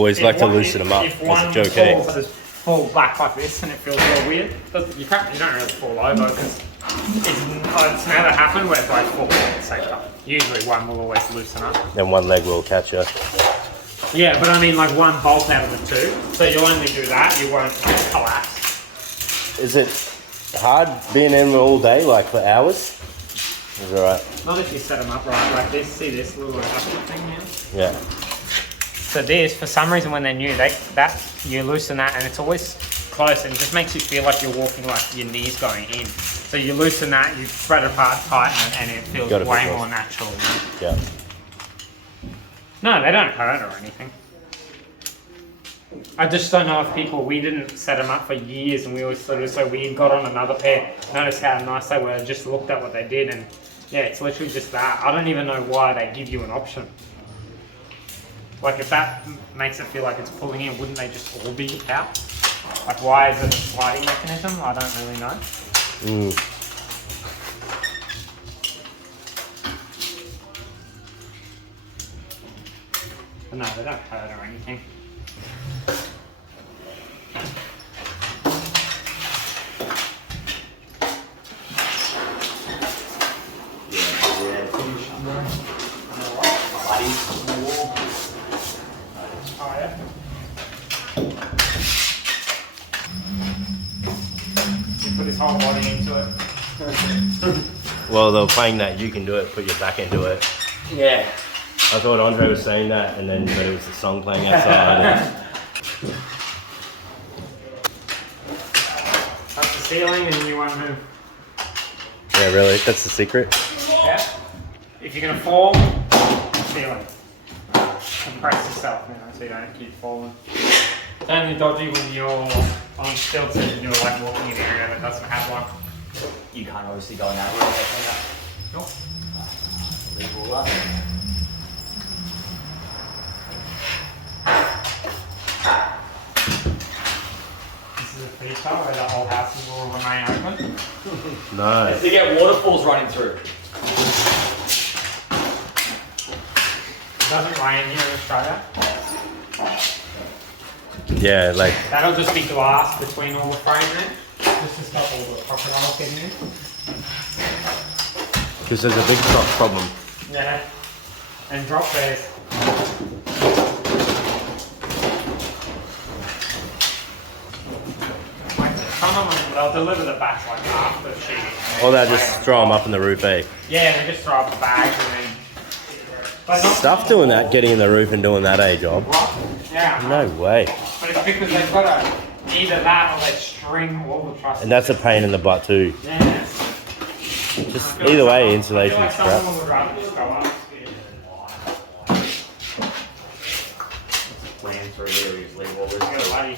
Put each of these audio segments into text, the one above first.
Always like to loosen them up. If one as a joke, eh? fall back like this and it feels real weird, you don't really fall over because it's never happened where both fall at the same time. Usually one will always loosen up. Then one leg will catch you. Yeah, but I mean like one bolt out of the two, so you'll only do that, you won't collapse. Is it hard being in all day, like for hours? Is it alright? Not if you set them up right, like this. See this little adjustment thing here? Yeah. So this, for some reason when they're new, you loosen that and it's always close and it just makes you feel like you're walking like your knees going in. So you loosen that, you spread it apart, tighten it, and it feels way more natural. You know? Yeah. No, they don't hurt or anything. I just don't know if we didn't set them up for years and we always thought it was so weird, got on another pair, noticed how nice they were, just looked at what they did and yeah, it's literally just that. I don't even know why they give you an option. Like if that makes it feel like it's pulling in, wouldn't they just all be out? Like why is it a sliding mechanism? I don't really know. But no, they don't hurt or anything. Put his whole body into it. Well, they were playing that you can do it, put your back into it. Yeah. I thought Andre was saying that, and then but it was the song playing outside. Touch the ceiling and you won't move. Yeah, really? That's the secret? Yeah. If you're gonna fall, ceiling. Compress yourself now so you don't keep falling. It's only dodgy when you're on stilts and you're like walking in an area that doesn't have one. You can't obviously go in that room like that. Nope. Leave all up. This is a feature where the whole house will remain open. No. To get waterfalls running through. It doesn't rain here in Australia. Yeah, like... That'll just be glass between all the frame then. Just to stop all the crocodiles getting in. Because there's a big problem. Yeah. And drop bears. Some of them, they'll deliver the bats like after shooting. Or they'll just throw them up in the roof, eh? Yeah, they just throw up the bags and then... Stuff doing that, getting in the roof and doing that, eh, Job? What? Yeah. No way. But it's because they've got to either that or they string all the trusses. And that's a pain in the butt too. Yeah. Just either way, insulation is crap. Someone would rather just go up. Plan through here usually. Well, we're Get away,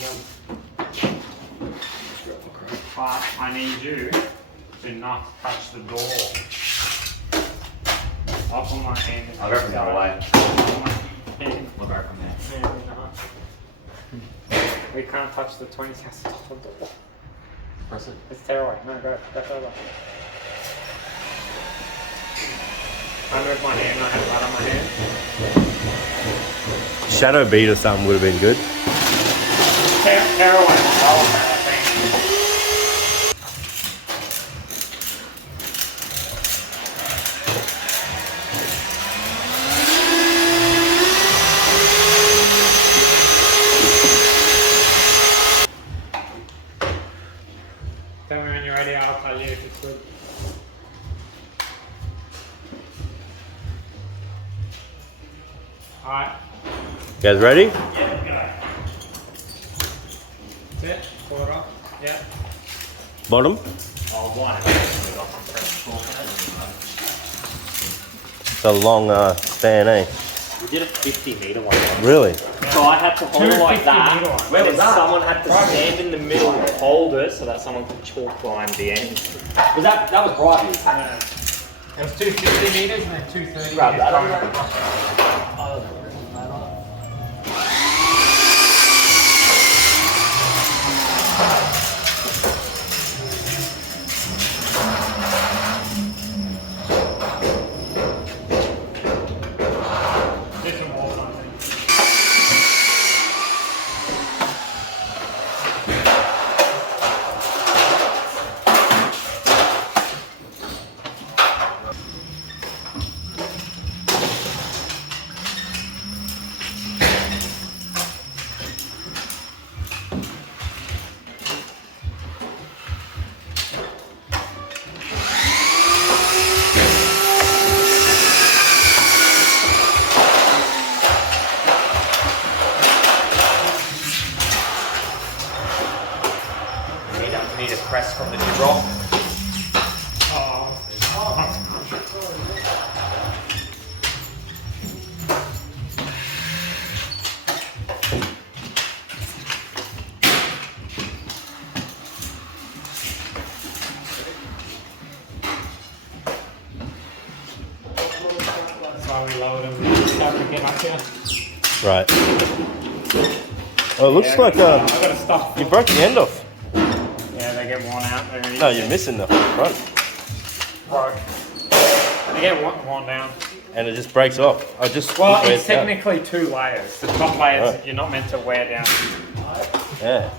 but I need you to not touch the door. I'll put my hand in. I'll go from the other way. Yeah. We'll go from there. We can't touch the 20,000 door. Press it. It's tearaway. No, go over. I moved my hand, I had blood on my hand. Shadow bead or something would have been good. Tearaway. Tell me when you're ready, I'll tell you if it's good. Alright. You guys ready? Yeah, go. That's it. Pull it off. Yeah. Bottom? Oh, one. It's a long span, eh? We did a 50-meter one. Really? So I had to hold it like that. Where was that? Someone had to stand in the middle and hold it so that someone could chalk line the end. Was that was private? Yeah. It was 250 meters and then 230 Grab that. press from the drywall. That's why we lowered them and start to get up here. Right. Oh, it looks Yeah, like I got a stuff. you broke the end off. Yeah, they get worn out. They're No, easy. you're missing the front. Broke. They get worn down. And it just breaks off. I just Well, looked where it's out. technically 2 layers. The top layers Right. you're not meant to wear down. Yeah.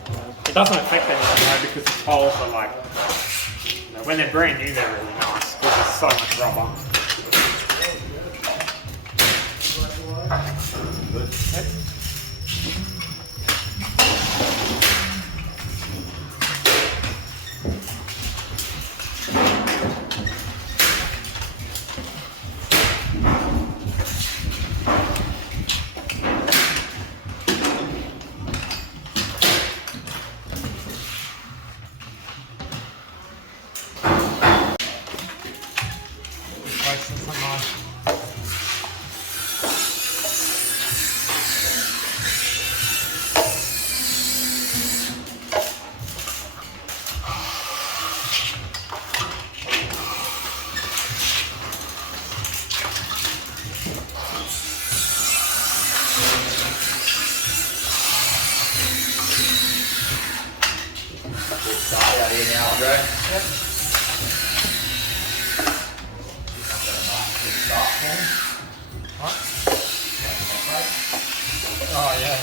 It doesn't affect anything though because the poles are like, you know, when they're brand new, they're really nice because there's so much rubber. Wasting some time. Out here now, Andre. Oh yeah.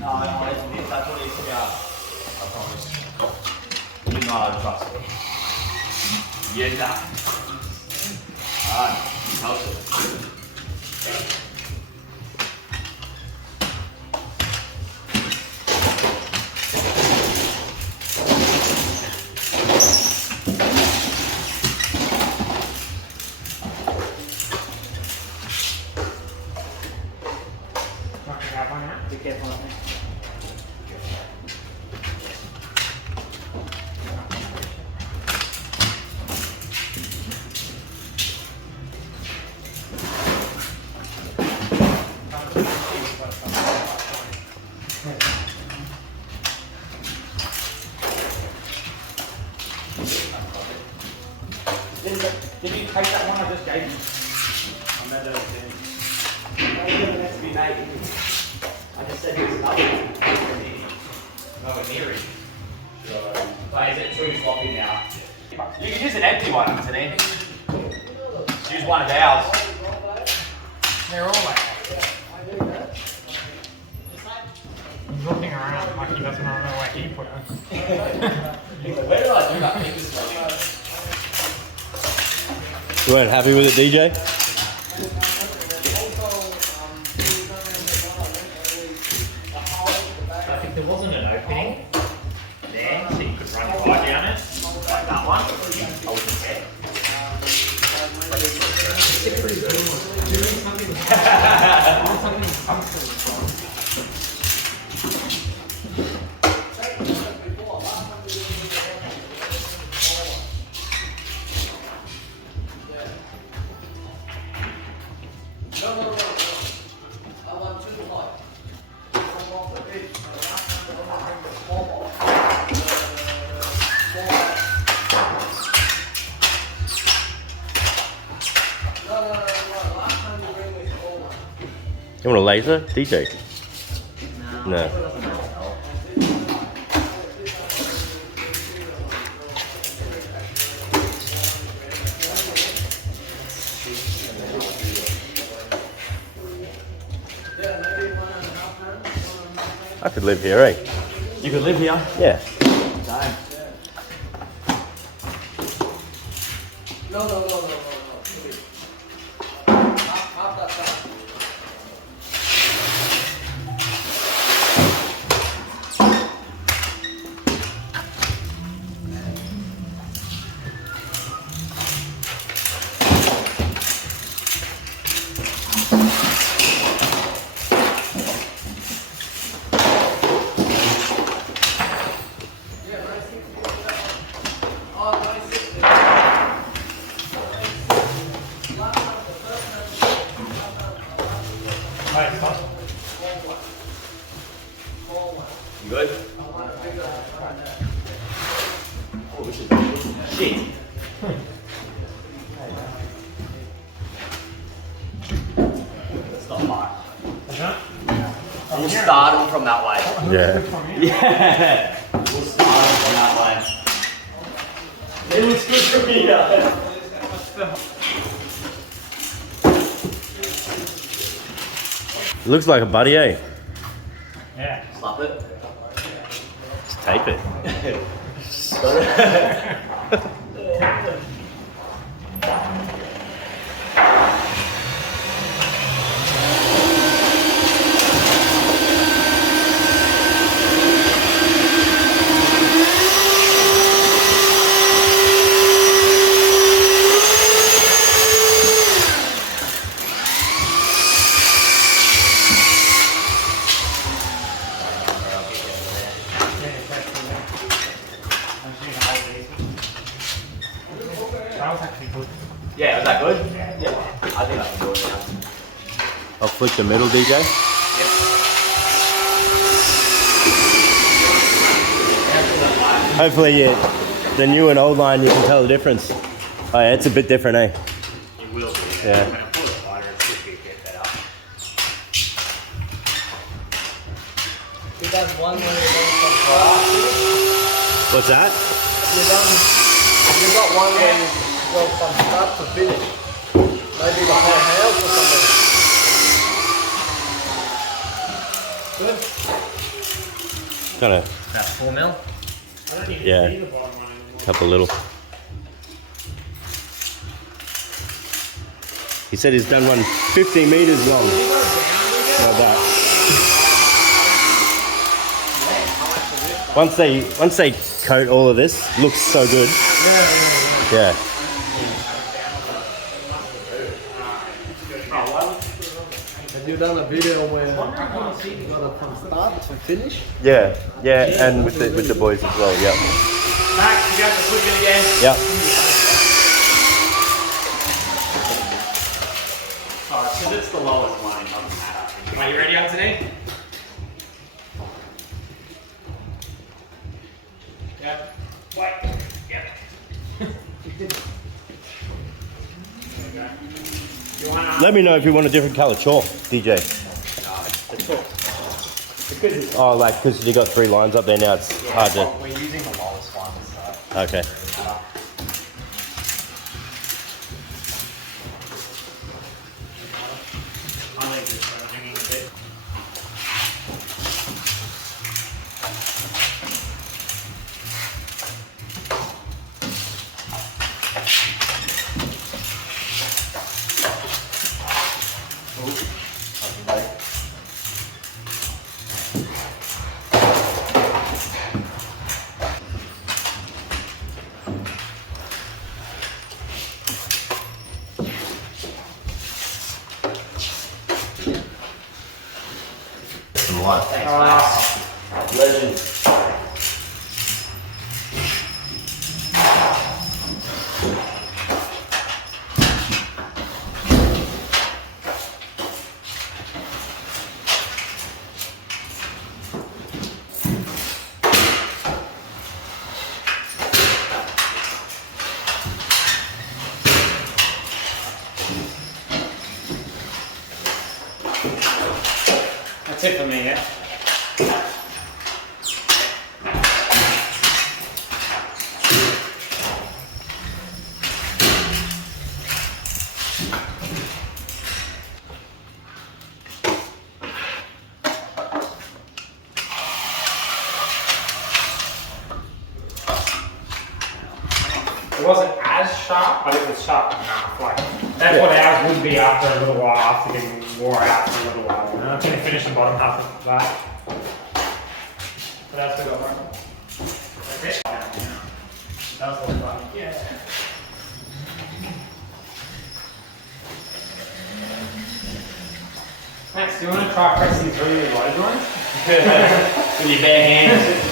No, that's what it's about. I promise. You know I trust me. Yeah, nah. Alright, how's it? Be careful. Did you take that one I just gave you? I meant that again. It doesn't have to be made. I just said there's another one. Nowhere near it. So is it too sloppy now? You can use an empty one, Anthony. Just use one of ours. They're all like that. He's looking around like he doesn't know where he put it. Where did I do that thing this morning? You weren't happy with it, DJ? I think there wasn't an opening there, so you could run your eye down it, like that one. I wasn't there. You want a laser, DJ? No. I could live here, eh? You could live here. Yeah. Damn. No. Half that side. You good? Oh, this is shit. It's not hot. We'll start them from that way. Yeah. Yeah. We'll start them from that way. It looks good for me. Looks like a buddy, eh? Yeah. Slap it. Just tape it. Yeah, was that good? Yeah. I think I can do it now. I'll flick the middle, DJ. Hopefully, yeah, the new and old line, you can tell the difference. Oh, yeah, it's a bit different, eh? It will be. Yeah. When I pull it lighter, it should be a bit better. You done one when you're going from start. What's that? You got one when you go from start to finish. Maybe the whole house or something. Good. Kind of, About 4 mil? I don't even Yeah. see the bottom one anymore. couple little. He said he's done one 15 meters long. Like that. Once they coat all of this, looks so good. Yeah. Have you done a video where you got it from start to finish? Yeah, yeah, and with the boys as well. Yeah. Max, you got the flick it again? Yeah. Alright, because it's the lowest one, it doesn't matter. Are you ready, Anthony? Yep. Wait. Yep. You wanna? Let me know if you want a different color chalk, DJ. The chalk. Because it's Oh, like because you got 3 lines up there now, it's hard to. we're using the lowest one, so. Okay. I'll leave this one hanging a bit. Thanks, Max. Legend. That's it for me, yeah? It wasn't as sharp, but it was sharp enough. Like that's what ours would be after a little while, after getting wore out for a little while. You know? I'm gonna finish the bottom half of that. What else we got, bro? That's it. That's all fun. Yeah. Max, do you want to try pressing through your low joints? With your bare hands.